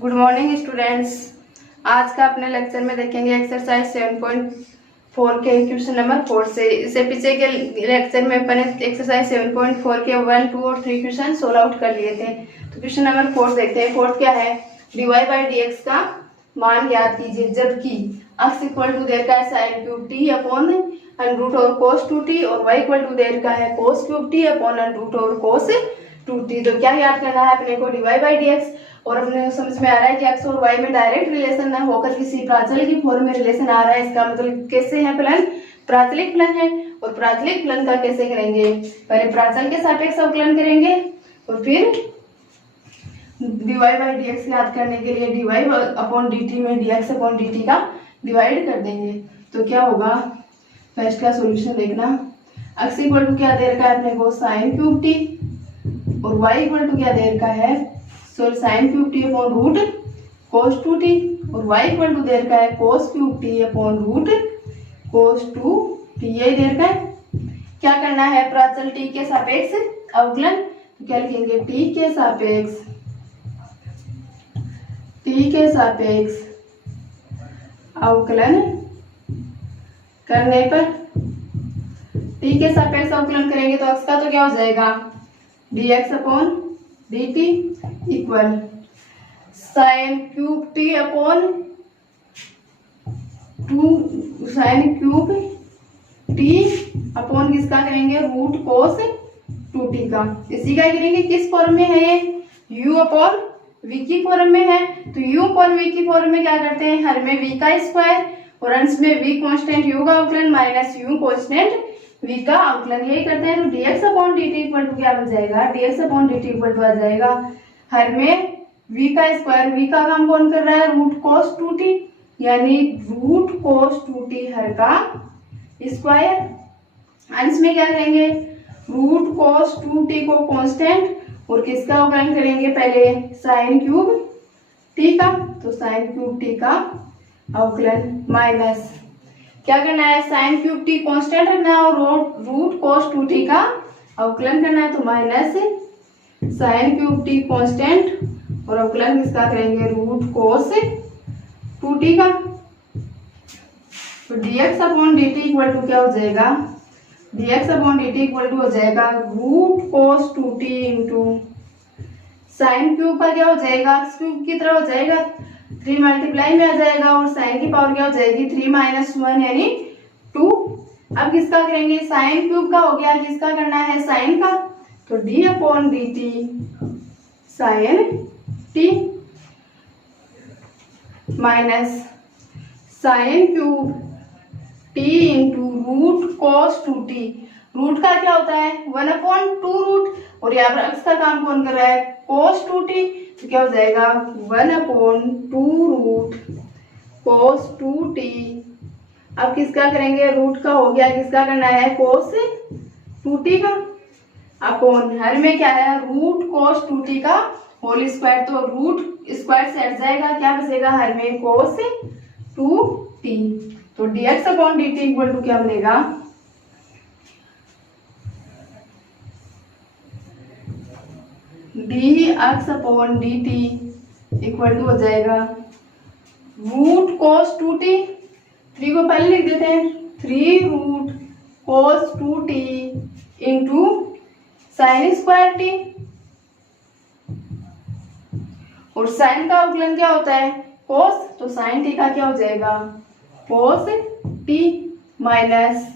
Good morning students. आज का अपने लेक्चर में देखेंगे एक्सरसाइज 7.4 के क्वेश्चन नंबर 4 से। इससे पीछे के लेक्चर में अपन एक्सरसाइज 7.4 के 1, 2 और 3 क्वेश्चन सोल्व आउट कर लिए थे। तो क्वेश्चन नंबर 4 देखते हैं। 4 क्या है? dy बाई dx का मान ज्ञात कीजिए जबकि x इक्वल टू देर का है sine cube T upon root और कोस 2t और y इक्वल टू देर का है cos cube T upon root और कोस 2t। तो क्या याद करना है अपने को? dy by dx। और अपने समझ में आ रहा है कि x और y में डायरेक्ट रिलेशन न होकर किसी प्राचल की फॉर्म में रिलेशन आ रहा है। इसका मतलब कैसे है फलन? प्राचलिक फलन है। और प्राचलिक फलन का कैसे करेंगे? पहले प्राचल के सापेक्ष अवकलन करेंगे और फिर dy बाई dx याद करने के लिए dy अपॉन dt में dx अपॉन dt का डिवाइड कर देंगे। तो क्या होगा? फर्स्ट का सॉल्यूशन देखना। x इक्वल टू क्या दे रखा है अपने को? साइन क्यूब टी और y इक्वल टू क्या दे रखा है? Sine cube T upon root cos 2t और y इक्वल टू दे रखा है cos cube T upon root cos 2t। यही दे रखा है। क्या करना है? प्राचल t के सापेक्ष अवकलन। क्या लिखेंगे? t के सापेक्ष अवकलन करने पर t के सापेक्ष अवकलन करेंगे तो x का तो क्या हो जाएगा? dx upon dt equal sign cube T upon 2 sign cube T upon किसका करेंगे? रूट कोस 2t का। इसी का करेंगे। किस फॉर्म में है ये? u अपॉन v की फॉर्म में है। तो u अपॉन v की फॉर्म में क्या करते हैं? हर में v का स्क्वायर और अंश में v कांस्टेंट u का अवकलन माइनस u कांस्टेंट v का अवकलन। यही करते हैं। तो dx upon dt equal to क्या बन जाएगा? dx upon dt equal to आ जाएगा हर में v का स्क्वायर। v का काम कौन कर रहा है? रूट कोस 2t यानी रूट कोस 2t हर का स्क्वायर। अंश में क्या करेंगे? रूट कोस 2t को कांस्टेंट और किसका अवकलन करेंगे? पहले साइन क्यूब t का। तो साइन क्यूब t का अवकलन माइनस क्या करना है? साइन क्यूब टी कांस्टेंट रखना है और रूट कोस 2t का अवकलन करना है। तो minus sine cube T constant और अवकलन किसका करेंगे? रूट कोस 2t का। तो dx upon dt equal to क्या हो जाएगा? dx upon dt equal to हो जाएगा root cos 2t into sine cube का क्या हो जाएगा? क्यूब की तरह हो जाएगा, 3 मल्टीप्लाई में आ जाएगा और साइन की पावर क्या हो जाएगी? 3 माइनस 1 यानी 2। अब किसका करेंगे? साइन क्यूब का हो गया। किसका करना है? साइन का। तो d upon dt sine t minus sine cube t into root cos 2t। Root का क्या होता है? 1 अपॉन 2 रूट और यहाँ पर x का काम कौन कर रहा है? Cos 2t। तो क्या हो जाएगा? 1 अपॉन 2 रूट कोस 2t। अब किसका करेंगे? रूट का हो गया। किसका करना है? कोस 2t का अपॉन हर में क्या है? रूट कोस 2t का होल स्क्वायर। तो रूट स्क्वायर से हट जाएगा, क्या बचेगा? हर में कोस 2t। तो dx upon dt equal to क्या बनेगा? dx upon dt equal to हो जाएगा रूट कोस 2t। 3 को पहले लिख देते हैं। 3 root cos 2t into sine square t। और साइन का अवकलन क्या होता है? कोस। तो साइन t का क्या हो जाएगा? कोस t माइनस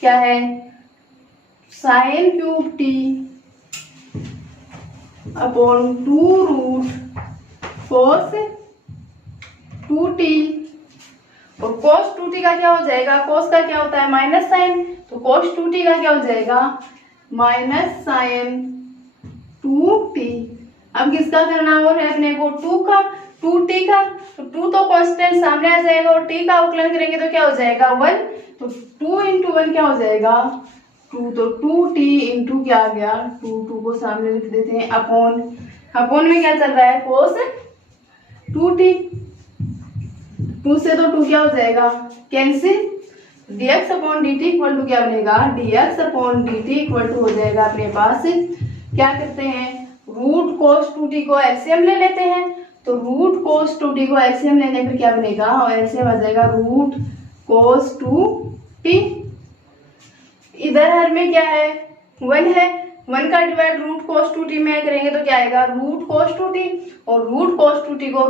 क्या है? Sine cube t upon 2 root cos 2t। और कोस 2t का क्या हो जाएगा? कोस का क्या होता है? Minus sine. तो कोस 2t का क्या हो जाएगा? Minus sine 2t। अब किसका करना और है अपने को? 2t का। तो 2 तो कांस्टेंट सामने आ जाएगा और t का अवकलन करेंगे तो क्या हो जाएगा? 1। तो 2 इंटू 1 क्या हो जाएगा? 2। तो 2t इंटू क्या आ गया? 2 को सामने लिख देते हैं अपॉन में क्या चल रहा है? Cos 2t। 2 से तो 2 क्या हो जाएगा? Cancel. dx upon dt equal to क्या बनेगा? dx upon dt equal to हो जाएगा अपने पास। क्या करते हैं? रूट कोस 2t को एलसीएम ले लेते हैं। तो रूट कोस टू टी को एलसीएम लेने पर क्या बनेगा, और एलसीएम आ जाएगा रूट कोस टू टी। इधर हर में क्या है, 1 है, 1 का divide root cos two T में करेंगे तो क्या आएगा रूट कोस टू टी, और रूट कोस टू टी को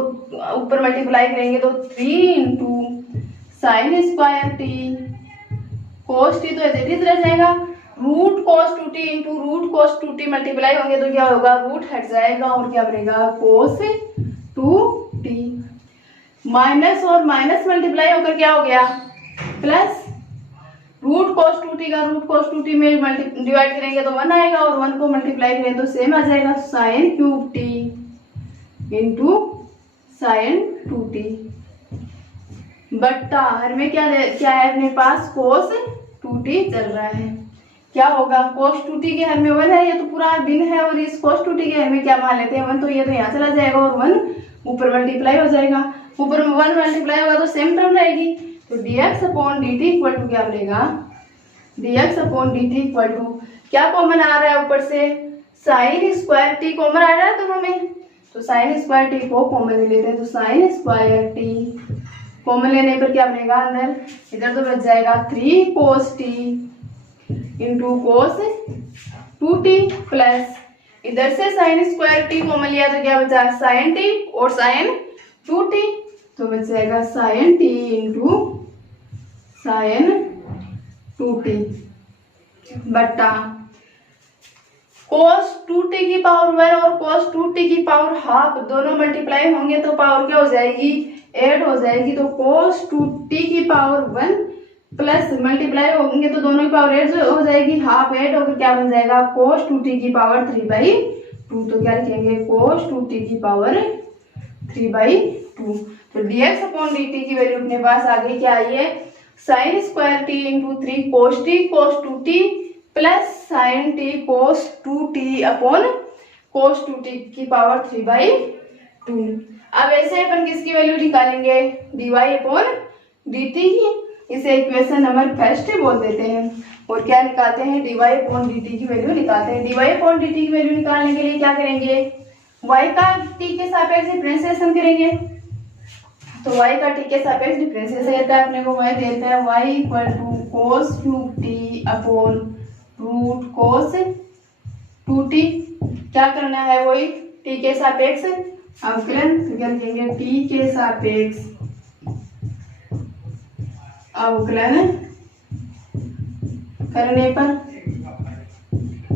ऊपर मल्टीप्लाई करेंगे तो 3 into sine square T cos T, तो एज इट इज रह जाएगा। Root cos two T into root cos two T multiply होंगे तो क्या होगा, रूट हट जाएगा और क्या बनेगा कोस टू टी। माइनस और माइनस मल्टीप्लाई होकर क्या हो गया plus, root cos two T का रूट कोस टू टी में डिवाइड करेंगे तो 1 आएगा, और 1 को मल्टीप्लाई करें तो सेम आ जाएगा, sign cube T into sine two t बट्टा हर में क्या है अपने पास कोस टू टी चल रहा है। क्या होगा, कोस टू टी के हर में 1 है, ये तो पूरा दिन है, और इस कोस टू टी के हर में क्या मान लेते हैं 1, तो ये तो यहाँ चला जाएगा और 1 ऊपर मल्टीप्लाई हो जाएगा, ऊपर 1 मल्टीप्लाई होगा तो सेम टर्म रहेगी। तो dx upon dt equal to क्या बनेगा, dx upon dt equal to क्या कॉमन आ रहा है ऊपर से, साइन स्क्वायर टी कॉमन आ रहा है दोनों में, तो साइन स्क्वायर टी को कॉमन ले लेते हैं, तो साइन स्क्वायर टी कॉमन लेने पर क्या बनेगा अंदर, इधर तो बच जाएगा 3 cos T into cos two T plus इधर से साइन स्क्वायर टी कॉमन लिया तो क्या बचा साइन टी और साइन टू टी, तो बच जाएगा sine t into sine two t बट्टा कोस टू टी की पावर 1 और कोस टू टी की पावर हाफ दोनों मल्टीप्लाई होंगे तो पावर क्या हो जाएगी, ऐड हो जाएगी। तो कोस टू टी की पावर 1 प्लस मल्टीप्लाई होंगे तो दोनों की पावर ऐड हो जाएगी, हाफ ऐड होकर क्या बन जाएगा कोस टू टी की पावर 3/2। तो क्या लिखेंगे कोस टू टी की पावर 3/2। तो dx अपॉन dt की वैल्यू अपने पास आ गई, क्या आई है sine square t into 3 cos t cos two T plus sine t cos two t upon cos two t की पावर 3/2। अब ऐसे अपन किसकी वैल्यू निकालेंगे, dy अपॉन dt की, इसे इक्वेशन नंबर फर्स्ट बोल देते हैं, और क्या निकालते हैं dy अपॉन dt की वैल्यू निकालते हैं। dy अपॉन dt की वैल्यू निकालने के लिए क्या करेंगे, y का t के सापेक्ष डिफरेंशिएशन करेंगे, तो y का t के सापेक्ष डिफरेंशिएशन देता है अपने को, y देता है y equal to cos cube T upon root cos two t. क्या करना है वही t के सापेक्ष अवकलन, तो क्या लिखेंगे t के सापेक्ष अवकलन करने पर,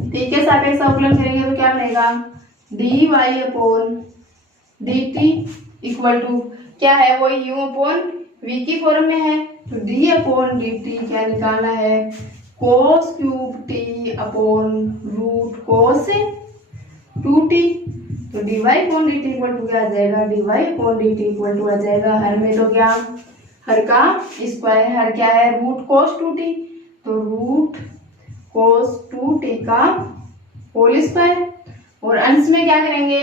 t के सापेक्ष अवकलन करेंगे तो क्या बनेगा dy upon dt equal to क्या है वो u अपॉन v की फॉर्म में है, तो d अपॉन dt क्या निकालना है cos cube t upon root cos two T. तो dy upon dt equal to क्या आ जाएगा, dy upon dt equal to आ जाएगा हर में तो क्या हर का स्क्वायर, हर क्या है रूट कोस टू टी, तो रूट कोस टू टी का होल स्क्वायर, और अंश में क्या करेंगे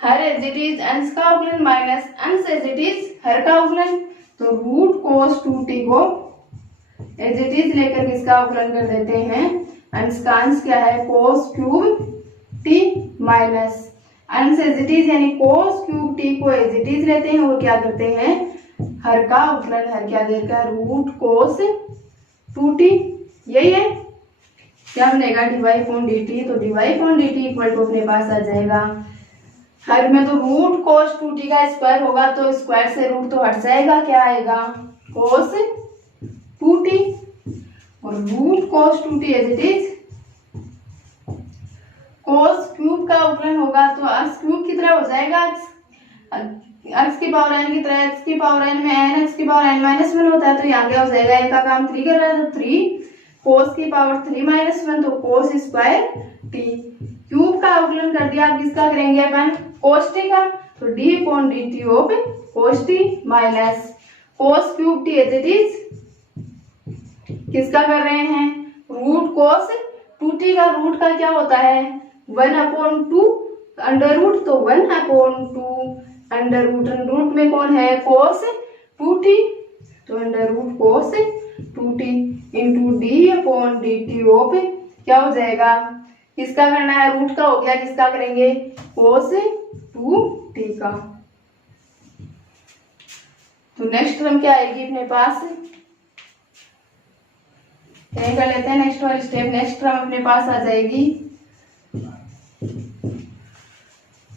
हर एज इट इज अंश का अवकलन माइनस अंश एज इट इज हर का अवकलन, तो रूट कोस टू टी को एज इट इज लेकर किसका अवकलन कर देते हैं, अंश का अंश क्या है कोस क्यूब टी माइनस अंश एज इट इज यानी कोस क्यूब टी को एज इट इज लेते हैं और क्या करते हैं हर का अवकलन, हर क्या दे रखा है रूट कोस टू टी, यही है क्या बनेगा dy अपॉन dt। तो dy upon dt equal to अपने पास आ जाएगा हर में तो रूट कोस टू टी का स्क्वायर होगा तो स्क्वायर से रूट तो हट जाएगा, क्या आएगा कोस टू टी, और root cos two t as it is cos cube का अवकलन होगा तो x क्यूब की तरह हो जाएगा, x की पावर n की तरह, x की पावर n में n x की पावर n माइनस 1 होता है तो यहाँ क्या हो जाएगा n का काम 3 कर रहा है तो 3 कोस की पावर 3 माइनस 1 तो कोस स्क्वायर टी। क्यूब का अवकलन कर दिया, किसका करेंगे अपन कोस टी का, तो d upon dt of cos t minus cos cube t as it is किसका कर रहे हैं रूट कोस टू टी का, रूट का क्या होता है 1/2 अंडर रूट, तो 1/2 अंडर रूट में कौन है कोस टू टी, तो under root cos two T into d upon D t of क्या हो जाएगा किसका करना है रूट का हो गया, किसका करेंगे कोस टू टी का। तो नेक्स्ट टर्म क्या आएगी अपने पास, तय कर लेते हैं नेक्स्ट वाली स्टेप। नेक्स्ट टर्म अपने पास आ जाएगी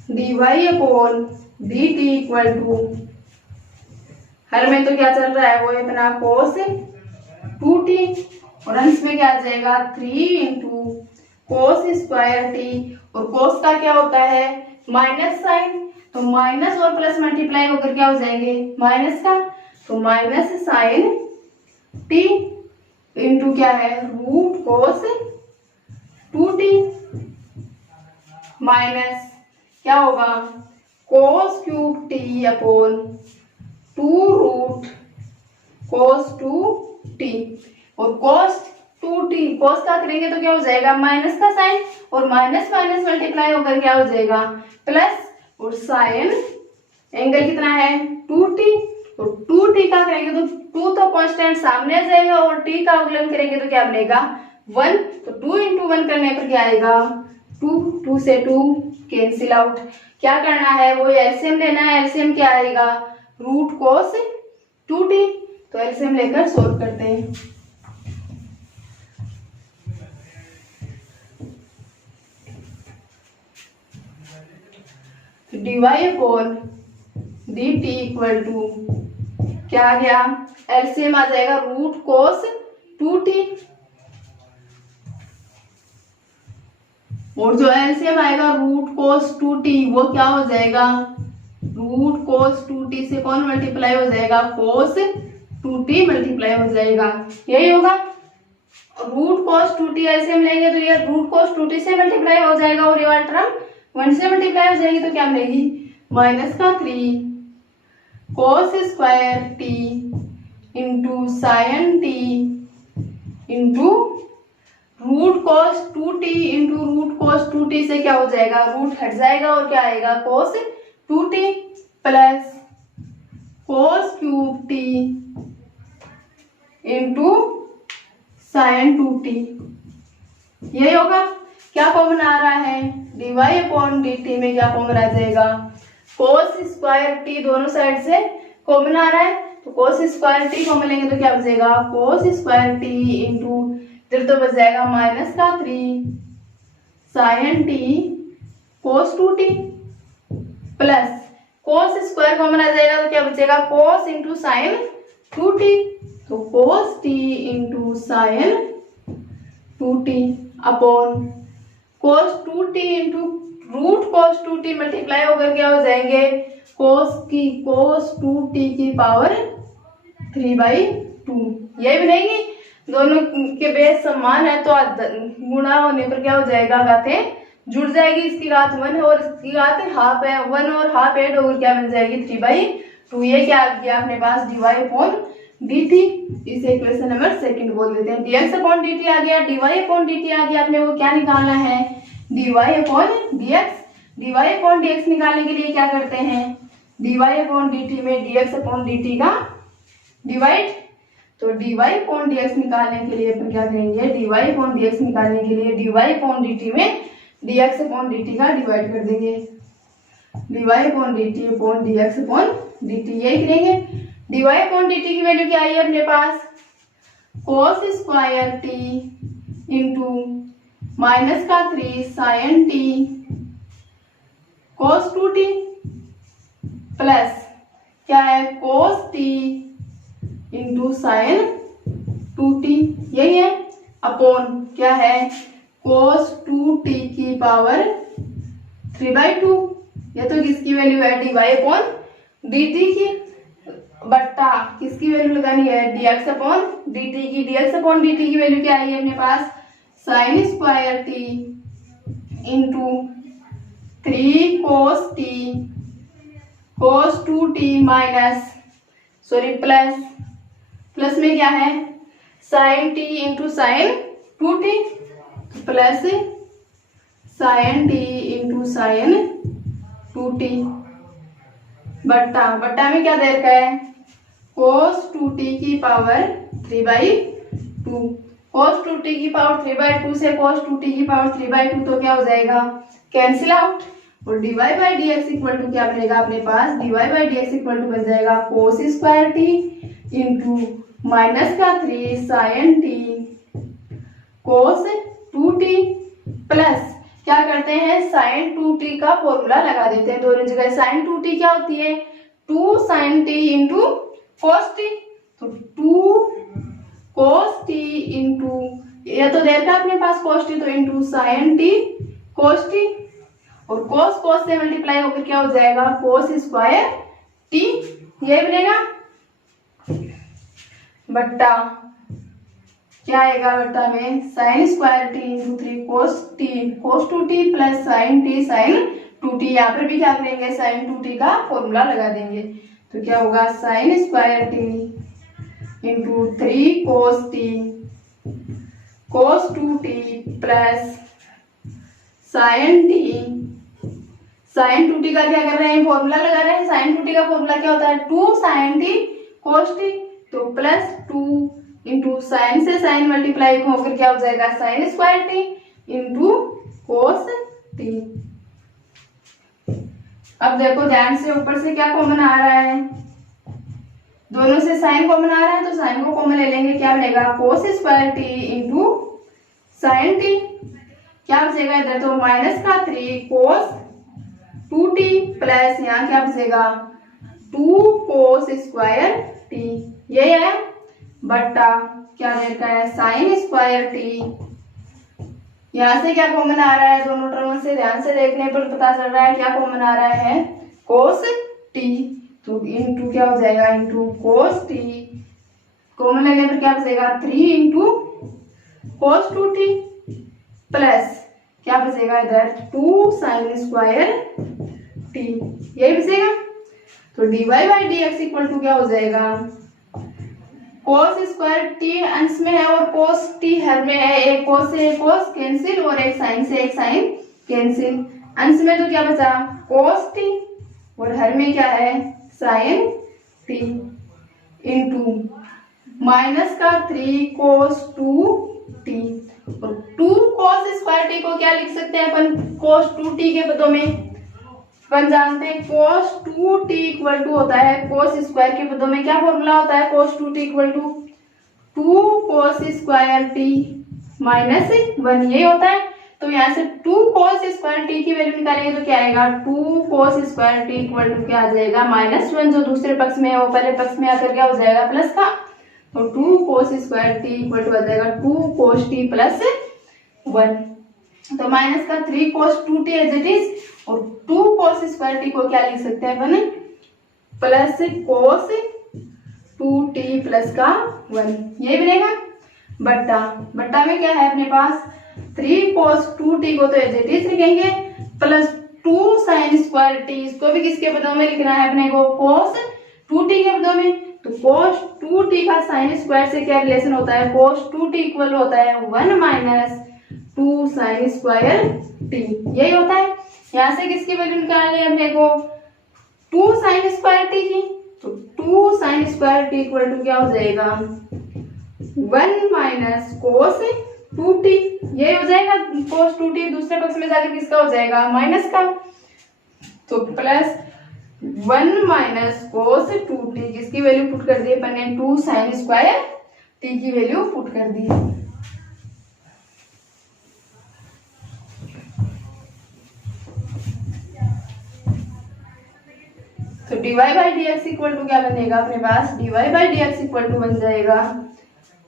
dy/dt इक्वल टू, हर में तो क्या चल रहा है वो अपना cos 2t, और अंश में क्या आ जाएगा 3 इंटू cos स्क्वायर टी, और cos का क्या होता है माइनस साइन, तो माइनस और प्लस मल्टीप्लाई होकर क्या हो जाएंगे माइनस का, तो माइनस साइन टी इंटू क्या है रूट cos 2t माइनस क्या होगा cos cube T upon 2 root cos 2t, और cos 2t cos का करेंगे तो क्या हो जाएगा माइनस का साइन, और माइनस माइनस मल्टीप्लाई होकर क्या हो जाएगा प्लस, और साइन एंगल कितना है 2t, तो 2t का करेंगे तो 2 तो कांस्टेंट सामने आ जाएगा, और t का अवकलन करेंगे तो क्या बनेगा 1, तो 2 इंटू 1 करने पर क्या आएगा 2, 2 से 2 कैंसिल आउट। क्या करना है वो एलसीएम लेना है, एलसीएम क्या आएगा रूट cos 2t, तो एलसीएम लेकर सोल्व करते हैं। dy/dt इक्वल टू क्या आ गया, एलसीएम आ जाएगा रूट cos 2t, और जो एलसीएम आएगा रूट cos 2t वो क्या हो जाएगा रूट cos 2t से कौन मल्टीप्लाई हो जाएगा cos 2t मल्टीप्लाई हो जाएगा, यही होगा। रूट cos 2t एलसीएम लेंगे तो ये रूट cos 2t से मल्टीप्लाई हो जाएगा, और ये वाला टर्म 1 से मल्टीप्लाई हो जाएगी तो क्या मिलेगी माइनस का 3 cos square t into sine t into root cos 2t into root cos 2t से क्या हो जाएगा रूट हट जाएगा, और क्या आएगा cos 2t plus cos cube t into sine 2t, यही होगा। क्या कॉमन आ रहा है dy/dt में क्या कॉमन आ जाएगा cos स्क्वायर t, दोनों साइड से कॉमन आ रहा है, तो cos स्क्वायर t कॉमन लेंगे तो क्या बचेगा cos स्क्वायर t इंटू इधर तो बच जाएगा माइनस का 3 sine t cos 2t plus cos square common आ जाएगा तो क्या बचेगा cos इंटू साइन 2t, तो cos t into sine 2t upon cos 2t into root cos 2t multiply होकर क्या हो जाएंगे cos 2t की पावर 3/2, यही बनेगी। दोनों के बेस समान है तो गुणा होने पर क्या हो जाएगा घाते जुड़ जाएगी, इसकी घात 1 है और इसकी घात हाफ है, 1 और हाफ ऐड होकर क्या बन जाएगी 3/2। ये क्या आ गया अपने पास dy/dt, इसे इक्वेशन नंबर 2 बोल देते हैं। dx/dt आ गया, dy/dt आ गया, आपने वो क्या निकालना है dy/dx। dy/dx निकालने के लिए क्या करते हैं dy/dt में dx/dt का डिवाइड, तो dy/dx निकालने के लिए अपन क्या करेंगे dy/dx निकालने के लिए dy/dt में dx/dt का डिवाइड कर देंगे, dy/dt/dx/dt यही करेंगे। dy/dt की वैल्यू क्या आई है अपने पास cos square t into minus का 3 sine t cos 2t plus क्या है cos t into sine 2t, यही है, अपॉन क्या है cos 2t की पावर 3/2, ये तो किसकी वैल्यू है dy/dt की, बट्टा किसकी वैल्यू लगानी है dx/dt की। dx/dt की वैल्यू क्या आई है अपने पास sine square t into 3 cos 2t minus plus में क्या है sine t into sine 2t plus sine t into sine 2t बट्टा में क्या दे रखा है cos 2t की पावर 3/2, cos 2t की पावर 3/2 से cos 2t की पावर 3/2 तो क्या हो जाएगा कैंसिल आउट, और dy by d x equal to क्या बनेगा अपने पास, dy by d x equal to बन जाएगा cos square t into minus का 3 साइन टी कोस 2t प्लस क्या करते हैं साइन 2t का फॉर्मूला लगा देते हैं दोनों जगह। साइन 2t क्या होती है 2 sine t into cos T, तो 2 कोस टी इंटू ये तो देर का अपने पास कोस टी, तो into sine t cos T, और कोस कोस से मल्टीप्लाई होकर क्या हो जाएगा कोस स्क्वायर टी, ये बनेगा बट्टा क्या आएगा बट्टा में sine square t into 3 cos 2t plus sine t sine 2t। यहाँ पर भी क्या करेंगे साइन 2t का फॉर्मूला लगा देंगे, तो क्या होगा sine square t into 3 cos 2t plus sine t sine 2t का क्या कर रहे हैं फॉर्मूला लगा रहे हैं। साइन 2t का फॉर्मूला क्या होता है 2 साइन टी कोस टी, तो प्लस 2 इंटू साइन से साइन मल्टीप्लाई होकर क्या हो जाएगा sign square t into cos T. अब देखो ध्यान से ऊपर से क्या कॉमन आ रहा है, दोनों से साइन कॉमन आ रहा है तो साइन को कॉमन ले लेंगे, क्या बनेगा कोस square t into sine t, क्या बचेगा इधर तो माइनस का 3 कोस 2t प्लस यहाँ क्या बचेगा 2 कोस स्क्वायर टी, ये है बट्टा क्या देता है साइन स्क्वायर टी। यहाँ से क्या कॉमन आ रहा है दोनों टर्म से, ध्यान से देखने पर पता चल रहा है क्या कॉमन आ रहा है कोस टी, तो इंटू क्या हो जाएगा इंटू कोस टी, कॉमन लेने पर क्या बचेगा 3 इंटू कोस 2t प्लस क्या बचेगा इधर 2 साइन स्क्वायर टी, यही बचेगा। तो dy by d x equal to क्या हो जाएगा कोस स्क्वायर टी अंश में है और कोस टी हर में है, एक कोस से एक कोस कैंसिल और एक साइन से एक साइन कैंसिल, अंश में तो क्या बचा कोस टी और हर में क्या है साइन टी इंटू माइनस का 3 कोस 2t, और 2 कोस स्क्वायर टी को क्या लिख सकते हैं अपन कोस 2t के पदों में, अपन जानते हैं कोस 2t इक्वल टू होता है कोस स्क्वायर के पदों में क्या फॉर्मूला होता है cos 2t equal to 2 cos square t minus 1, ये होता है। तो यहाँ से 2 कोस स्क्वायर टी की वैल्यू निकालेंगे तो क्या आएगा 2 cos square t equal to क्या आ जाएगा -1, जो दूसरे पक्ष में है वो पहले पक्ष में आकर क्या हो जाएगा प्लस का, तो 2 cos square t equal to आ जाएगा 2 कोस टी प्लस 1, तो माइनस का 3 cos 2t as it is, और 2 कोस स्क्वायर टी को क्या लिख सकते हैं अपन प्लस कोस 2t प्लस का 1, ये बनेगा बट्टा बट्टा में क्या है अपने पास 3 कोस 2t को तो एज इट इज लिखेंगे प्लस 2 साइन स्क्वायर टी, इसको भी किसके पदों में लिखना है अपने को कोस 2t के पदों में, तो कोस 2t का साइन स्क्वायर से क्या रिलेशन होता है कोस 2t इक्वल होता है 1 माइनस 2 साइन स्क्वायर टी, यही होता है। यहाँ से किसकी वैल्यू निकालनी है अपने को 2 साइन स्क्वायर टी की, तो 2 sine square t equal to क्या हो जाएगा 1 माइनस कोस 2t, ये हो जाएगा कोस 2t दूसरे पक्ष में जाकर किसका हो जाएगा माइनस का, तो प्लस 1 माइनस कोस 2t, किसकी वैल्यू पुट कर दी अपन ने 2 साइन स्क्वायर टी की वैल्यू पुट कर दी। तो dy by d x equal to क्या बनेगा अपने पास dy by d x equal to बन जाएगा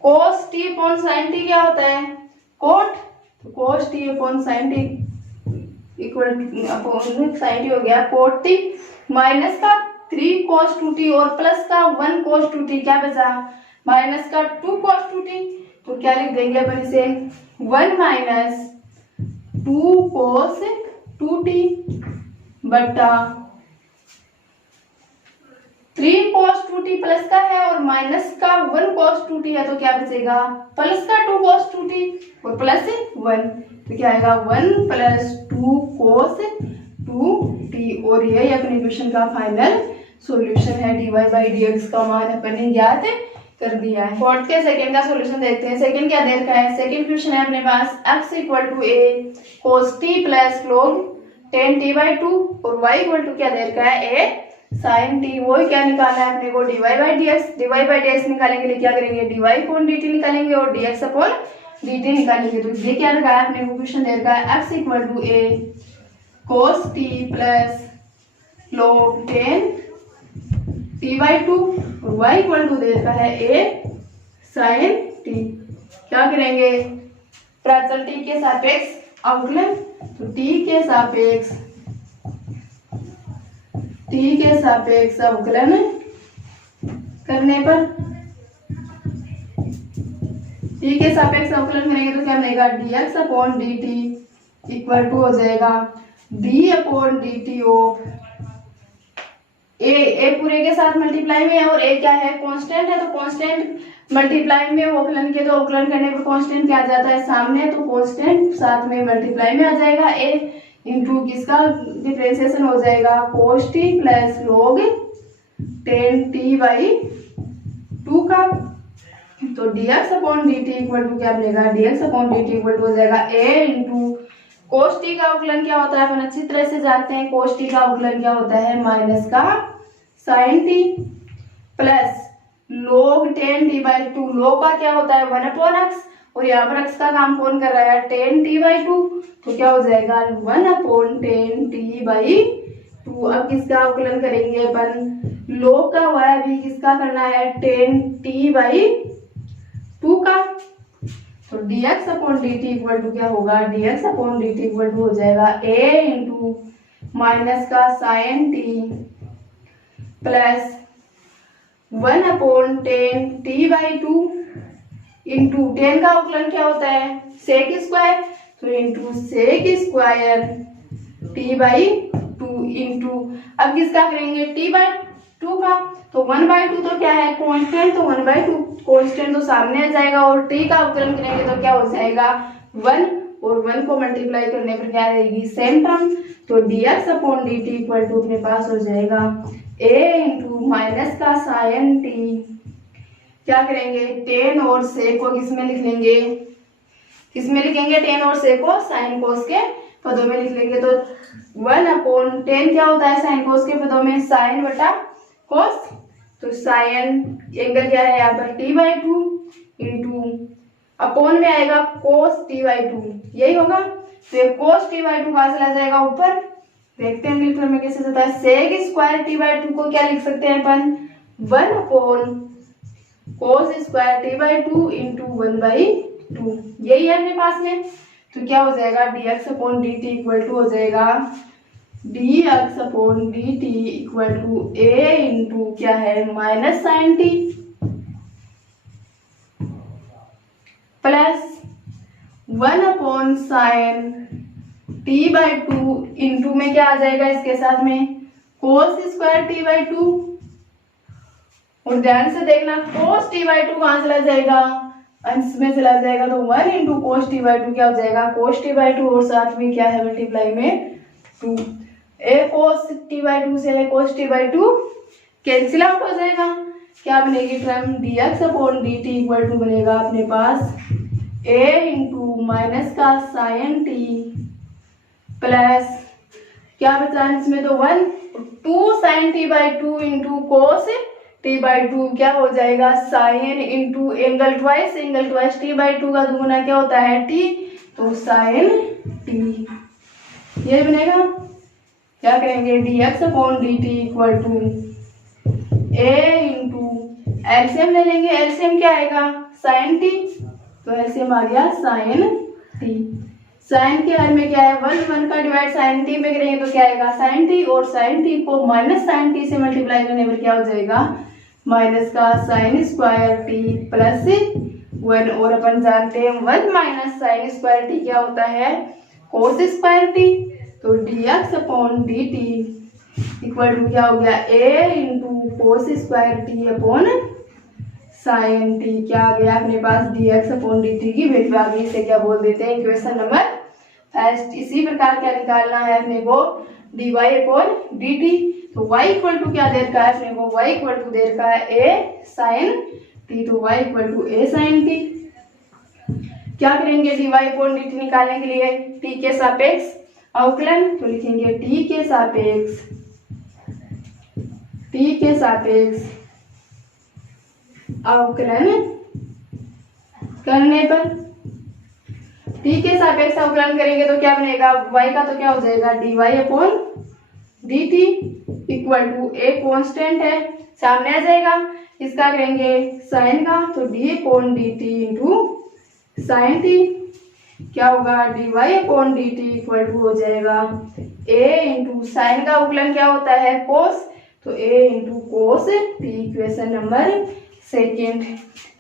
cos t upon sin t, क्या होता है cot, तो cos t upon sin t equal upon sin t हो गया cot t माइनस का 3 cos 2t और प्लस का 1 cos 2t, क्या बचा माइनस का 2 cos 2t, तो क्या लिख देंगे अपन इसे 1 माइनस 2 cos 2t बटा 3 cos 2t प्लस का है और माइनस का 1 cos 2t है, तो क्या बचेगा प्लस का 2 cos 2t और प्लस 1, तो क्या आएगा 1 प्लस 2 cos 2t, और यही अपने क्वेश्चन का फाइनल सॉल्यूशन है। dy बाई डी एक्स का मान अपन ने ज्ञात कर दिया है। फोर्थ के सेकंड का सॉल्यूशन देखते हैं। सेकंड क्या दे रखा है, सेकंड क्वेश्चन है अपने पास x equal to a cos t plus log tan t by two और y इक्वल टू क्या दे रखा है ए साइन टी। वो क्या निकालना है अपने को dy by d x. dy by d x निकालेंगे लिए क्या करेंगे dy अपॉन डी टी निकालेंगे और dx अपॉन डी टी निकालेंगे। तो ये क्या रखा है अपने को क्वेश्चन दे रखा है x equal to a cos t plus log tan t by two और y इक्वल टू दे रखा है ए साइन टी। क्या करेंगे प्राचल t के सापेक्ष अवकलन। तो t के सापेक्ष अवकलन करने पर t के सापेक्ष अवकलन करेंगे तो क्या बनेगा dx upon D t equal to हो जाएगा d upon D t of a पूरे के साथ मल्टीप्लाई में है और ए क्या है कांस्टेंट है। तो कांस्टेंट मल्टीप्लाई में अवकलन के तो अवकलन करने पर कांस्टेंट क्या आ जाता है सामने, तो कांस्टेंट साथ में मल्टीप्लाई में आ जाएगा ए इंटू किसका डिफरेंशिएशन हो जाएगा cos t plus log ten t by two का। तो dx upon D t equal to क्या बनेगा dx upon D t equal to हो जाएगा ए इंटू कोस टी का अवकलन क्या होता है अपन अच्छी तरह से जानते हैं। कोस टी का अवकलन क्या होता है माइनस का sine t plus log tan t by two. log का क्या होता है वन अपॉन एक्स और यहाँ पर एक्स का काम कौन कर रहा है टेन टी बाई टू। तो क्या हो जाएगा one upon tan t by to. अब किसका अवकलन करेंगे अपन log का हुआ है अभी किसका करना है टेन टी बाई टू का। तो dx upon D t equal to क्या होगा dx upon D t equal to हो जाएगा a इंटू माइनस का sine t plus one upon tan t by two into tan का अवकलन क्या होता है सेक स्क्वायर। तो into sec square t by two into अब किसका करेंगे टी बाई टू का। तो वन बाई टू तो क्या है कांस्टेंट, तो वन बाई टू कांस्टेंट तो सामने आ जाएगा और टी का अवकलन करेंगे तो क्या हो जाएगा वन और वन को मल्टीप्लाई करने पर क्या रहेगी सेम टर्म। तो dx upon D t equal to अपने पास हो जाएगा a इंटू माइनस का साइन टी। क्या करेंगे टेन और से को किसमें लिख लेंगे किसमें लिखेंगे टेन और से को साइन कोस के पदों में लिख लेंगे। तो वन अपॉन टेन क्या होता है साइन कोस के पदों में साइन बटा कोस। तो साइन एंगल क्या है यहाँ पर T by two into upon में आएगा कोस टी बाई टू यही होगा। तो ये कोस टी बाई टू कहाँ चला जाएगा ऊपर देखते हैं न्यूट्रल में कैसे जाता है। Sec square t by two को क्या लिख सकते हैं अपन one upon cos square t by two into one by two यही है अपने पास में। तो क्या हो जाएगा dx upon D t equal to हो जाएगा dx upon D t equal to a into क्या है minus sine t plus one upon sine t by two into में क्या आ जाएगा इसके साथ में cos square t by two. और ध्यान से देखना कोस टी बाई टू कहाँ चला जाएगा अंश में चला जाएगा। तो one into cos t by two क्या हो जाएगा कोस टी बाई टू और साथ में क्या है मल्टीप्लाई में two. A cos t by two से cos t by two cancel out हो जाएगा। क्या बनेगी term dx upon D t equal to बनेगा अपने पास a इंटू माइनस का साइन टी प्लस क्या बचा इसमें तो one two sine t by two into cos t by two क्या हो जाएगा sine into angle twice t by two का दुगुना क्या होता है टी। तो साइन टी ये बनेगा। क्या करेंगे dx upon D t equal to a into LCM ले लेंगे। एलसीएम क्या आएगा साइन टी तो एलसीएम आ गया साइन टी। साइन के हर में क्या है वन वन का डिवाइड साइन टी में करेंगे तो क्या आएगा साइन टी और साइन टी को माइनस साइन टी से मल्टीप्लाई करने पर क्या हो जाएगा माइनस का sine square t plus one. और अपन जानते हैं one minus sine square t क्या होता है कोस स्क्वायर टी। तो dx upon D t equal to क्या हो गया a into cos square t upon sine t. क्या आ गया अपने पास dx अपॉन डी टी की वैल्यू आ गई। इसे क्या बोल देते हैं इक्वेशन नंबर फर्स्ट। इसी प्रकार क्या निकालना है अपने को dy अपॉन डी टी। तो y इक्वल टू क्या दे रखा है अपने को y इक्वल टू दे रखा है a साइन टी। तो y equal to a sine t. क्या करेंगे dy अपॉन डी टी निकालने के लिए t के सापेक्ष अवकलन, तो लिखेंगे टी के सापेक्ष अवकलन करने पर, टी के सापेक्ष अवकलन करेंगे तो क्या बनेगा, y का तो क्या हो जाएगा dy/dt equal to a constant है सामने आ जाएगा, इसका करेंगे साइन का, तो d/dt इंटू साइन टी क्या होगा dy/dt इक्वल टू हो जाएगा a इंटू साइन का अवकलन क्या होता है कोस, तो a into cos T. Equation number second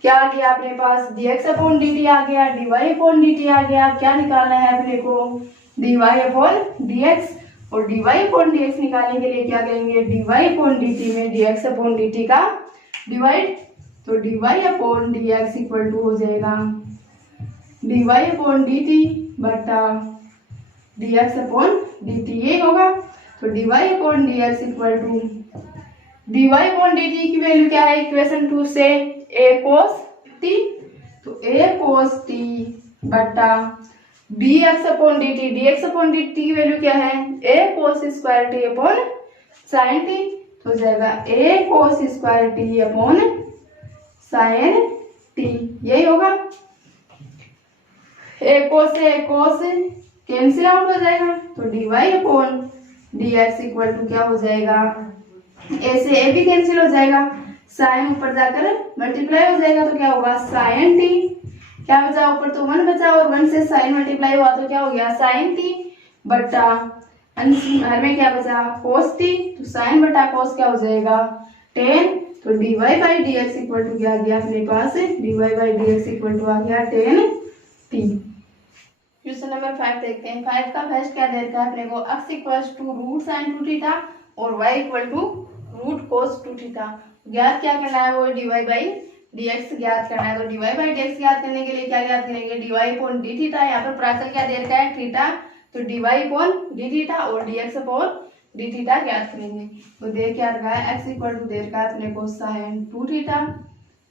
क्या आ गया अपने पास dx/dt आ गया, dy/dt आ गया। क्या निकालना है अपने को dy/dx, और dy/dx निकालने के लिए क्या करेंगे dy/dt में dx/dt का डिवाइड, तो dy/dx इक्वल टू हो जाएगा dy/dt बटा dx/dt, ये होगा। तो dy/dx इक्वल टू dy/dt की वैल्यू क्या है इक्वेशन 2 से a cos t, तो a cos t बटा dx/dt की वैल्यू क्या है a cos square t upon sine t, तो हो जाएगा a cos square t upon sine t, यही होगा। a cos से a cos कैंसिल आउट हो जाएगा, तो dy/dx इक्वल टू क्या हो जाएगा, a से a भी कैंसिल हो जाएगा, साइन ऊपर जाकर मल्टीप्लाई हो जाएगा, तो क्या होगा साइन t, क्या बचा ऊपर तो 1 बचा, और 1 से साइन मल्टीप्लाई हुआ तो क्या हो गया साइन t बटा हर में क्या बचा cos t, तो साइन बटा cos क्या हो जाएगा tan, तो dy/dx इक्वल टू क्या आ गया अपने पास dy/dx इक्वल टू आ गया tan t। क्वेश्चन नंबर 5 देखते हैं। 5 का फर्स्ट क्या दे रखा है अपने को, x equals to root sine 2 theta और y equal to root cos 2 theta. ज्ञात क्या करना है, वो dy/dx ज्ञात करना है। तो dy/dx ज्ञात करने के लिए क्या ज्ञात करेंगे dy/d थीटा, यहाँ पर प्राचल क्या दे रखा है थीटा, तो dy/d थीटा और dx/d थीटा ज्ञात करेंगे। तो दे क्या रखा है x इक्वल टू दे रखा है अपने को sine 2 theta,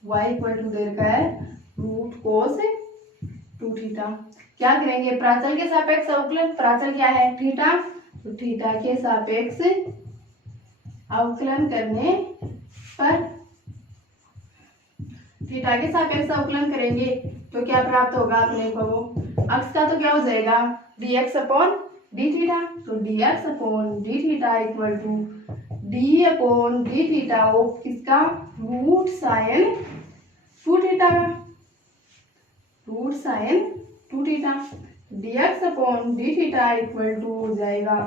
y equal to दे रखा है रूट कोस 2 थीटा। क्या करेंगे प्राचल के सापेक्ष अवकलन, प्राचल क्या है थीटा, तो थीटा के सापेक्ष अवकलन करने पर, थीटा के सापेक्ष अवकलन करेंगे तो क्या प्राप्त होगा अपने को, अक्ष का तो क्या हो जाएगा dx/d थीटा, तो dx/d theta equal to d/d theta of किसका रूट साइन 2 थीटा का, root sine 2 theta, dx/d theta equal to हो जाएगा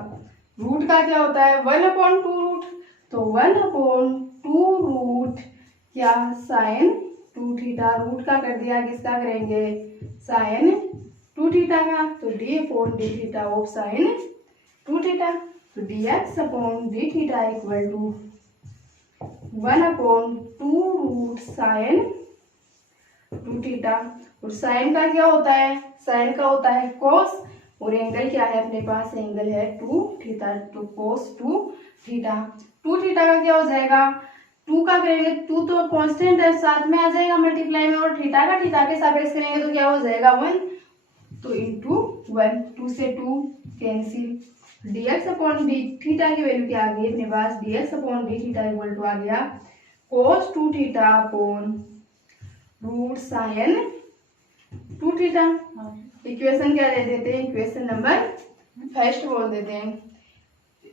रूट का क्या होता है 1/2 रूट, तो 1/2 रूट क्या साइन 2 थीटा, रूट का कर दिया किसका करेंगे साइन 2 थीटा का, तो d/d theta of sine 2 theta, तो dx/d theta equal to 1/2 root sine 2 theta. और साइन का क्या होता है, साइन का होता है कोस, और एंगल क्या है अपने पास एंगल है 2 थीटा, तो कोस 2 थीटा। 2 थीटा का क्या हो जाएगा, 2 का करेंगे 2 तो कांस्टेंट है साथ में आ जाएगा मल्टीप्लाई में, और थीटा का थीटा के सापेक्ष करेंगे तो क्या हो जाएगा 1, तो इंटू 1, 2 से 2 कैंसिल, dx/d थीटा की वैल्यू क्या आ गई अपने पास dx/d थीटा इक्वल टू आ गया cos 2 theta upon root sine 2 theta. Equation क्या दे देते हैं, इक्वेशन नंबर फर्स्ट बोल देते हैं।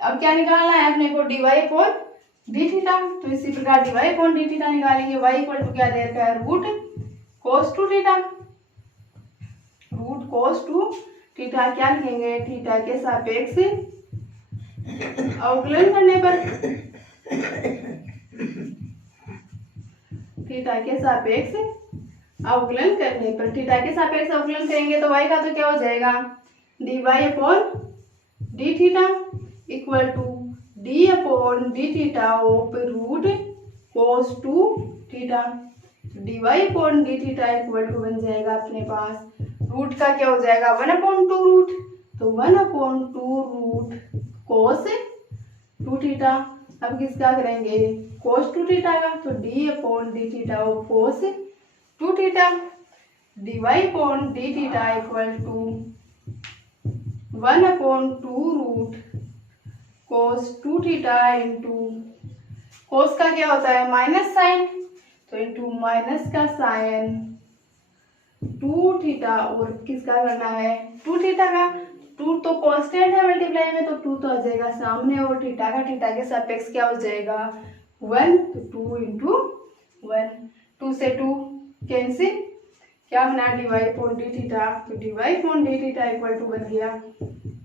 अब क्या निकालना है अपने को dy/d थीटा, तो इसी प्रकार dy/d थीटा निकालेंगे, y इक्वल टू क्या दे रखा है root cos 2 theta, root cos 2 theta क्या लिखेंगे थीटा के सापेक्ष अवकलन करने पर, थीटा के सापेक्ष अवकलन करने पर, थीटा के सापेक्ष अवकलन करेंगे तो y का तो क्या हो जाएगा dy/d theta equal to d/d theta of root cos 2 theta, dy/d theta equal to बन जाएगा अपने पास रूट का क्या हो जाएगा 1/2 रूट, तो 1/2 रूट cos 2 थीटा। अब किसका करेंगे cos 2 थीटा का, तो d/d theta of cos 2 theta, dy/d theta equal to 1/2 root cos 2 theta into cos का क्या होता है माइनस साइन, तो इंटू माइनस का साइन 2 थीटा, और किसका करना है 2 थीटा का, 2 तो कांस्टेंट है मल्टीप्लाई में, तो 2 तो आ जाएगा सामने, और थीटा का थीटा के सापेक्ष क्या हो जाएगा 1, तो 2 इंटू 1, 2 से 2 कैंसिल, क्या बना dy अपॉन डी थीटा, तो dy upon d theta equal to बन गया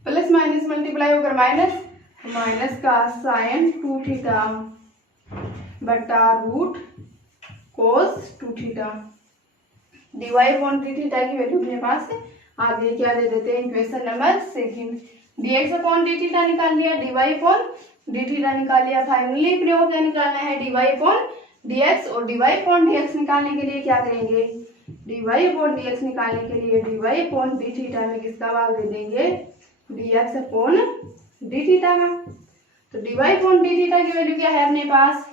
प्लस माइनस मल्टीप्लाई होकर माइनस, माइनस का साइन 2 थीटा बटा root cos 2 theta, dy upon d theta की वैल्यू अपने पास है, आगे क्या दे देते हैं equation number second, dx upon d theta निकाल लिया, dy अपॉन डी थीटा निकाल लिया, फाइनली प्रयोग क्या निकालना है dy अपॉन dx, और dy अपॉन dx निकालने के लिए क्या करेंगे dy अपॉन dx निकालने के लिए dy अपॉन डी थीटा में किसका भाग दे देंगे dx अपॉन डी थीटा का, तो dy अपॉन डी थीटा की वैल्यू क्या है अपने पास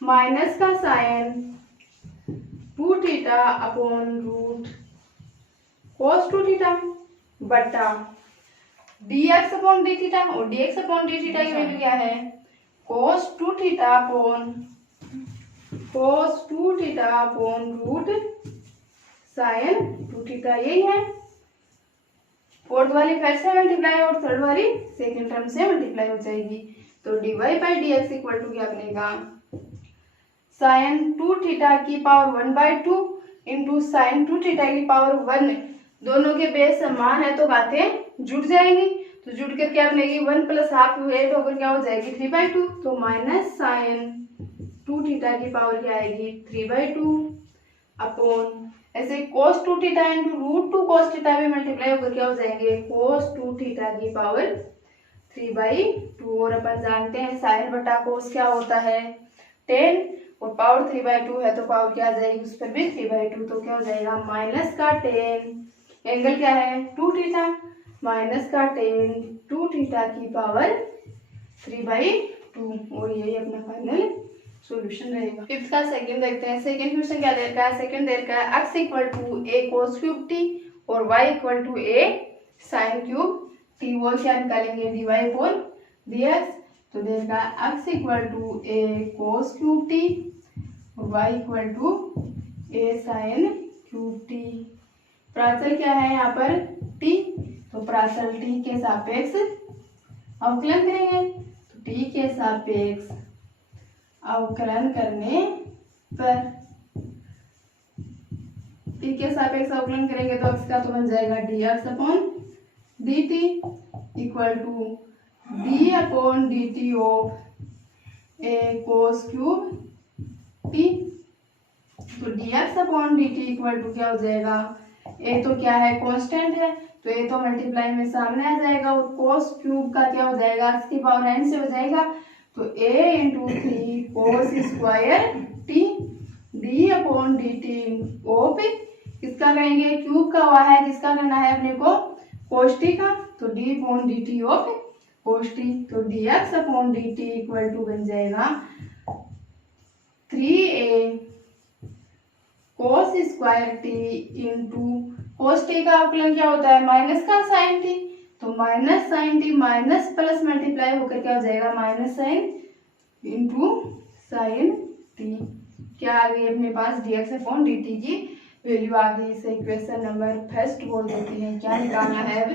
माइनस का sine 2 theta upon root cos 2 theta बटा dx अपॉन डी थीटा, और dx अपॉन डी थीटा की वैल्यू क्या है cos 2 theta upon cos 2 theta upon root sine 2 theta, यही है, फोर्थ वाली फिर से मल्टीप्लाई और थर्ड वाली सेकेंड टर्म से मल्टीप्लाई हो जाएगी, तो dy by dx equal to क्या बनेगा साइन 2 थीटा की पावर 1/2 इंटू साइन 2 थीटा की पावर 1, दोनों के बेस समान है तो बातें जुड़ जाएंगी, तो जुड़ कर क्या बनेगी 1 प्लस हाफ 8 होकर क्या हो जाएगी 3/2, तो माइनस साइन 2 थीटा की पावर क्या आएगी 3/2 अपॉन ऐसे cos 2 theta into root 2 cos theta में मल्टीप्लाई होकर क्या हो जाएंगे cos 2 थीटा की पावर 3/2, और अपन जानते हैं साइन बटा cos क्या होता है 10, और पावर 3/2 है तो पावर क्या आ जाएगी उस पर भी 3/2, तो क्या हो जाएगा माइनस का 10, एंगल क्या है 2 थीटा, माइनस का 10 2 थीटा की पावर 3/2, और यही अपना फाइनल सॉल्यूशन रहेगा। फिफ्थ का सेकंड देखते हैं, सेकंड क्वेश्चन क्या दे रखा है, सेकंड दे रखा है x equal to a cos cube t और y equal to a sin cube t, वो क्या निकालेंगे dy अपॉन dx, तो दे रखा है x equal to a cos cube t और y equal to a sin cube t, प्राचल क्या है यहाँ पर t, तो प्राचल t के सापेक्ष अवकलन करेंगे, तो t के सापेक्ष अवकलन करने पर t के सापेक्ष अवकलन करेंगे तो x का तो बन जाएगा dx upon dt equal to d upon dt of a cos cube t, तो dx upon dt equal to क्या हो जाएगा, a तो क्या है कांस्टेंट है तो a तो मल्टीप्लाई में सामने आ जाएगा, और cos क्यूब का क्या हो जाएगा x की पावर n से हो जाएगा, तो a into 3 cos square t d upon D t of किसका करेंगे क्यूब का हुआ है, किसका करना है अपने को cos t का, तो d upon D t of cos t, तो dx upon D t equal to बन जाएगा 3a cos square t into cos t का अवकलन क्या होता है माइनस का साइन t, तो minus sine t minus plus multiply होकर क्या हो जाएगा minus sine into sine t, क्या आ गई अपने पास dx अपॉन dt की वैल्यू आ गई, इसे इक्वेशन नंबर फर्स्ट बोल देते हैं, क्या निकालना है अब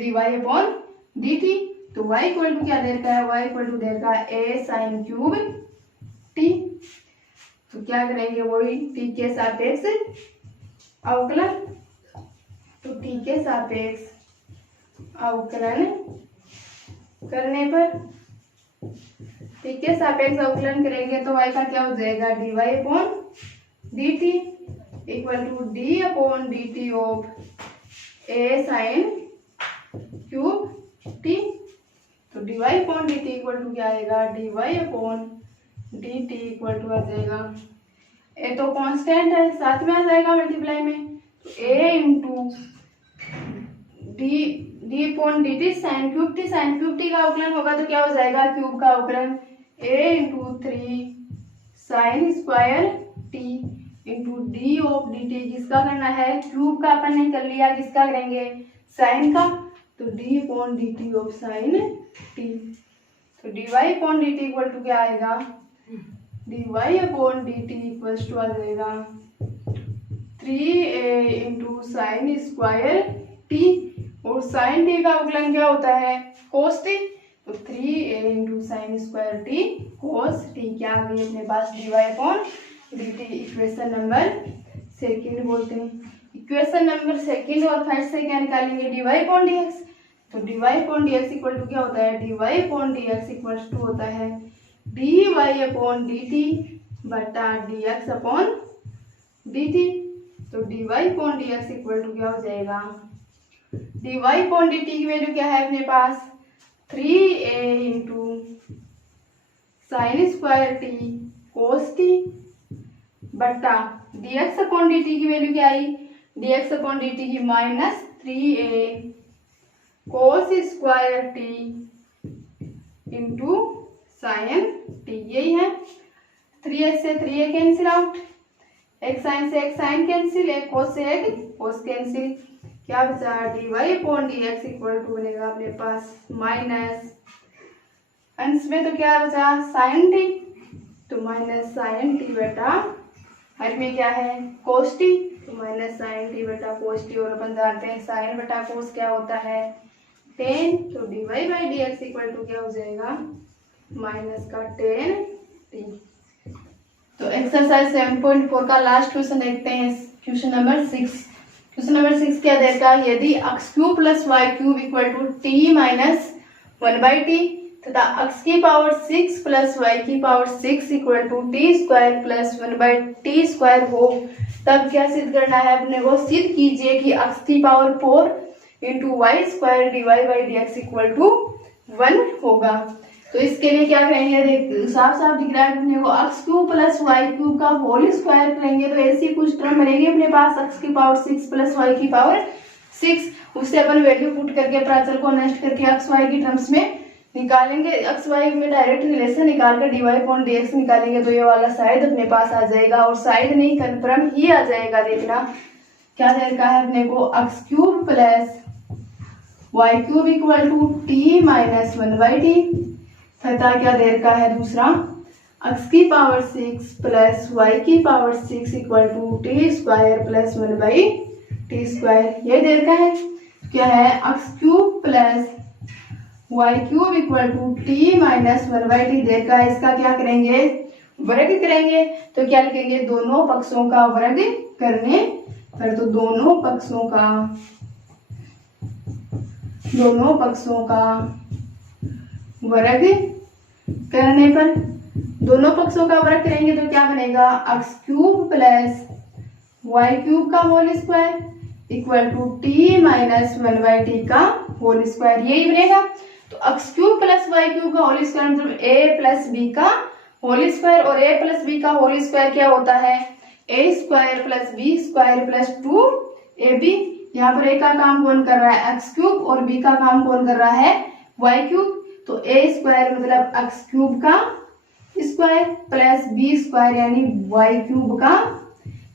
dy अपॉन dt, तो y इक्वल टू क्या दे रखा है, y इक्वल टू दे रखा है a साइन क्यूब t, तो क्या करेंगे वही t के सापेक्ष अवकलन, तो t के सापेक्ष अवकलन करने पर t के सापेक्ष अवकलन करेंगे तो y का क्या हो जाएगा dy upon dt equal to d upon dt of a sine cube t, तो dy upon dt equal to क्या आएगा dy upon dt equal to आ जाएगा a तो कांस्टेंट है साथ में आ जाएगा मल्टीप्लाई में, तो a into d upon D T sign cube T का अवकलन होगा तो क्या हो जाएगा क्यूब का अवकलन a into 3 sign square t into D of D T, किसका करना है क्यूब का अपन ने कर लिया, किसका करेंगे साइन का, तो d upon D t of sine t, तो d y upon D t equal to क्या आएगा, d y upon D t equal to आ जाएगा 3a into sine square t, और साइन टी का अवकलन क्या होता है, कोस टी, तो 3a into sine square T cos t क्या आ गई अपने पास, d y upon D t. Equation number second बोलते हैं। इक्वेशन नंबर सेकेंड और थर्ड से क्या निकालेंगे, d y upon d x, तो d y upon d x equal to क्या होता है, d y upon d x equal to होता है d y upon D t बटा d x upon D t, तो d y upon d x equal to क्या हो जाएगा, d y upon D T की वैल्यू क्या है अपने पास 3a into sine square T cos T बटा d x upon D T की वैल्यू क्या आई, d x upon D T की minus 3a cos square t into sine t, यही है 3a से 3a कैंसिल आउट, एक साइन से एक साइन कैंसिल, एक कोस से एक कोस कैंसिल, क्या बचा d y upon d x equal to बनेगा अपने पास माइनस, अंश में तो क्या बचा साइन टी, तो माइनस साइन टी बटा हर में क्या है कोस टी, तो माइनस साइन टी बटा कोस टी, और अपन जानते हैं साइन बटा कोस क्या होता है 10, तो d y by d x equal to क्या हो जाएगा माइनस का 10 टी। तो एक्सरसाइज 7.4 का लास्ट क्वेश्चन देखते हैं, क्वेश्चन नंबर 6। क्वेश्चन नंबर 6 क्या देगा, यदि x cube plus y cube equal to T minus 1/t तथा x की पावर 6 प्लस वाई की power 6 equal to t square plus 1/t square हो, तब क्या सिद्ध करना है अपने को, सिद्ध कीजिए कि x की power 4 into y square d y by d x equal to 1 होगा। तो इसके लिए क्या करेंगे, देख साफ साफ दिख रहा है अपने को, x cube plus y cube का होल स्क्वायर करेंगे तो ऐसी कुछ टर्म बनेगी अपने पास, x की पावर 6 प्लस वाई की पावर 6, उससे अपन वैल्यू पुट करके प्राचल को नष्ट करके एक्स वाई की टर्म्स में निकालेंगे, एक्स वाई में डायरेक्ट रिलेशन निकाल कर d y upon d x निकालेंगे तो ये वाला साइड अपने पास आ जाएगा, और साइड नहीं कन्फर्म ही आ जाएगा। देखना क्या दे रखा है अपने को, x cube plus y cube equal to T minus 1/t तथा क्या दे रखा है दूसरा, x की पावर 6 प्लस वाई की power 6 equal to t square plus 1/t square, ये दे रखा है क्या है, x cube plus y cube equal to T minus 1/t दे रखा है। इसका क्या करेंगे, वर्ग करेंगे, तो क्या लिखेंगे, दोनों पक्षों का वर्ग करने पर, तो दोनों पक्षों का वर्ग करने पर, दोनों पक्षों का वर्ग करेंगे तो क्या बनेगा, x cube plus y cube का whole square equal to T minus 1/t का होल स्क्वायर, यही बनेगा। तो x cube plus y cube का होल स्क्वायर मतलब a प्लस बी का होल स्क्वायर, और a प्लस बी का होल स्क्वायर क्या होता है, a square plus b square plus 2ab। यहाँ पर a का काम कौन कर रहा है, x क्यूब, और b का काम कौन कर रहा है, y क्यूब, तो a स्क्वायर मतलब x क्यूब का स्क्वायर प्लस b स्क्वायर यानी y क्यूब का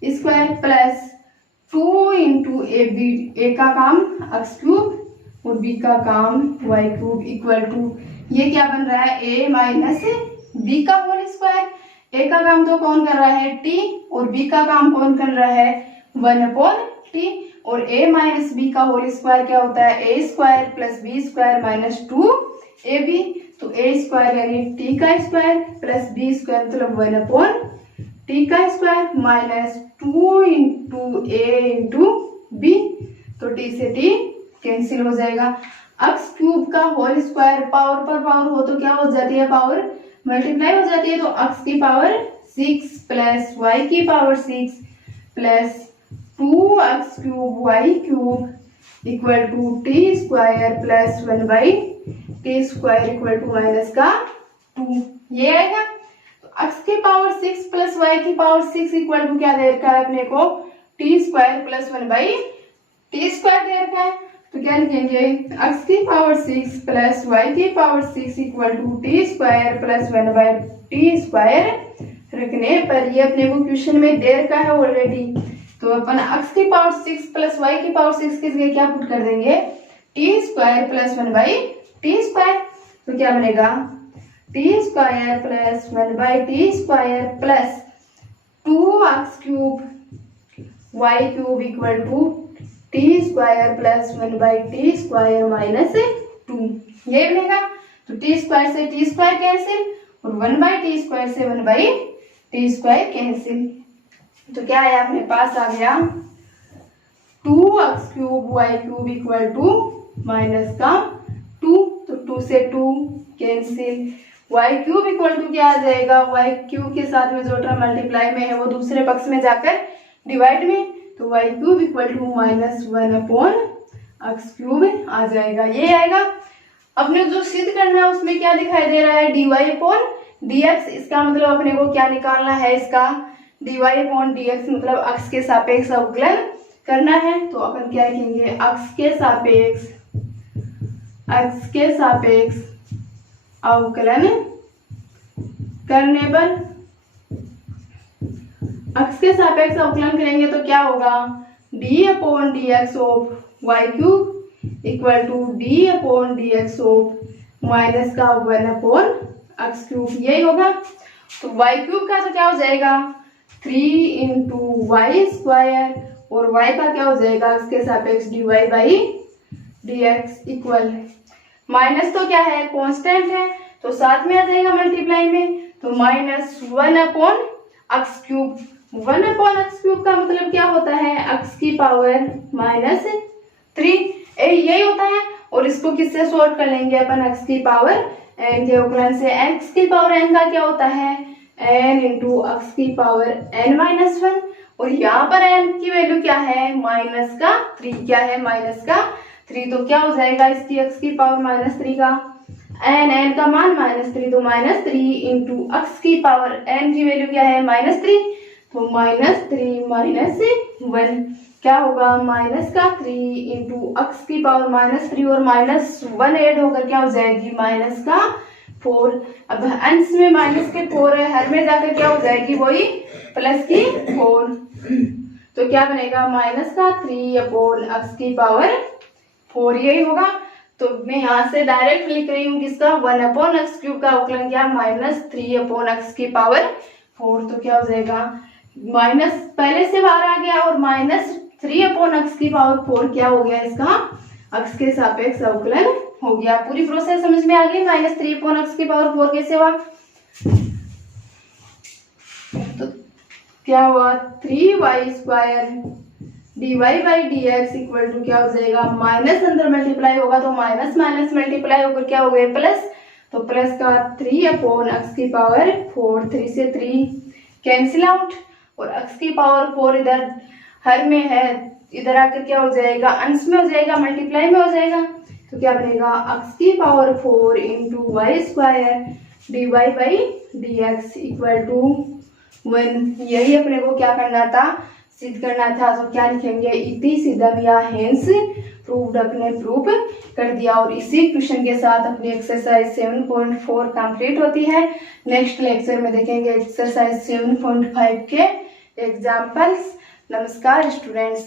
स्क्वायर प्लस 2 इंटू a का काम x क्यूब और b का काम y क्यूब इक्वल टू, ये क्या बन रहा है, a माइनस b का होल स्क्वायर, a का काम तो कौन कर रहा है t, और b का काम कौन कर रहा है 1/t, और a माइनस b का होल स्क्वायर क्या होता है, a square plus b square minus 2ab, तो a स्क्वायर यानी t का स्क्वायर प्लस b स्क्वायर मतलब 1/t का square minus 2 into a into b, तो t से t कैंसिल हो जाएगा। x क्यूब का होल स्क्वायर पावर पर पावर हो तो क्या हो जाती है, पावर मल्टीप्लाई हो जाती है, तो x की पावर 6 प्लस y की power 6 plus 2x cube y cube equal to t square plus 1/t square equal to minus का 2, ये आएगा। तो x की पावर 6 प्लस y की पावर 6 इक्वल टू क्या दे रखा है अपने को, t square plus 1/t square दे रखा है, तो क्या लिखेंगे, x की पावर 6 प्लस y की power 6 equal to t square plus 1/t square रखने पर, ये अपने को क्वेश्चन में दे रखा है ऑलरेडी, तो अपन x की पावर 6 प्लस y की पावर 6 की जगह क्या पुट कर देंगे, टी स्क्वायर प्लस 1/t²। तो क्या बनेगा t square plus 1/t² plus 2x³ y³ equal to t square plus 1/t² minus 2। ये बनेगा। तो टी स्क्वायर से टी स्क्वायर कैंसिल और 1/t² से 1/t² कैंसिल। तो क्या है अपने पास आ गया 2x³ y³ equal to minus का 2। तो 2 से 2 कैंसिल। y³ इक्वल टू क्या आ जाएगा, y³ के साथ में जो टर्म मल्टीप्लाई में है वो दूसरे पक्ष में जाकर डिवाइड में, तो y³ इक्वल टू -1/x³ आ जाएगा। ये आएगा। अपने जो सिद्ध करना है उसमें क्या दिखाई दे रहा है dy/dx। इसका मतलब अपने को क्या निकालना है, इसका dy/dx मतलब अक्ष के सापेक्ष अवकलन करना है। तो अपन क्या लिखेंगे, अक्ष के सापेक्ष अवकलन करने पर, अक्ष के सापेक्ष अवकलन करेंगे तो क्या होगा d/dx of y³ equal to d/dx of minus का 1/x³। यही होगा। तो y³ का तो क्या हो जाएगा 3 × y² और y का क्या हो जाएगा अक्ष के सापेक्ष dy/dx इक्वल माइनस तो क्या है कांस्टेंट है तो साथ में आ जाएगा मल्टीप्लाई में, तो -1/x³। 1/x³ का मतलब क्या होता है अक्ष की पावर -3 यही होता है। और इसको किससे सॉल्व कर लेंगे अपन, अक्ष की पावर n के अवकलन से। x की पावर n का क्या होता है n × अक्ष की पावर n-1। और यहाँ पर n की वैल्यू क्या है -3। क्या है -3। तो क्या हो जाएगा इसकी अक्ष की पावर -3 का n का मान -3, तो -3 × अक्ष की पावर n की वैल्यू क्या है -3, तो -3 - 1 क्या होगा -3 × अक्ष की पावर -3 और -1 ऐड होकर क्या हो जाएगी -4। अब अंश में माइनस के 4 है, हर में जाकर क्या हो जाएगी वही +4। तो क्या बनेगा -3 अक्ष की पावर 4 यही होगा। तो मैं यहाँ से डायरेक्ट लिख रही हूँ किसका 1/x³ का अवकलन क्या -3 अक्ष की पावर 4। तो क्या हो जाएगा माइनस पहले से बाहर आ गया और -3 अक्ष की पावर 4 क्या हो गया इसका अक्ष के सापेक्ष अवकलन हो गया। पूरी प्रोसेस समझ में आ गई। -3 अक्ष की पावर 4 कैसे हुआ, तो क्या हुआ 3y² dy/dx इक्वल टू क्या हो जाएगा माइनस अंदर मल्टीप्लाई होगा तो माइनस माइनस मल्टीप्लाई होकर क्या हो गया प्लस, तो प्लस का 3 अक्ष की पावर 4। 3 से 3 कैंसिल आउट और अक्ष की पावर 4 इधर हर में है, इधर आकर क्या हो जाएगा अंश में हो जाएगा मल्टीप्लाई में हो जाएगा। तो क्या बनेगा अक्ष की power 4 × y² dy/dx equal to 1। यही अपने को क्या करना था सिद्ध करना था। तो क्या लिखेंगे इति सिद्धम या हेंस प्रूव्ड, अपने प्रूव कर दिया। और इसी क्वेश्चन के साथ अपनी एक्सरसाइज 7.4 कंप्लीट होती है। नेक्स्ट लेक्चर में देखेंगे एक्सरसाइज 7.5 के एग्जाम्पल्स। नमस्कार स्टूडेंट्स।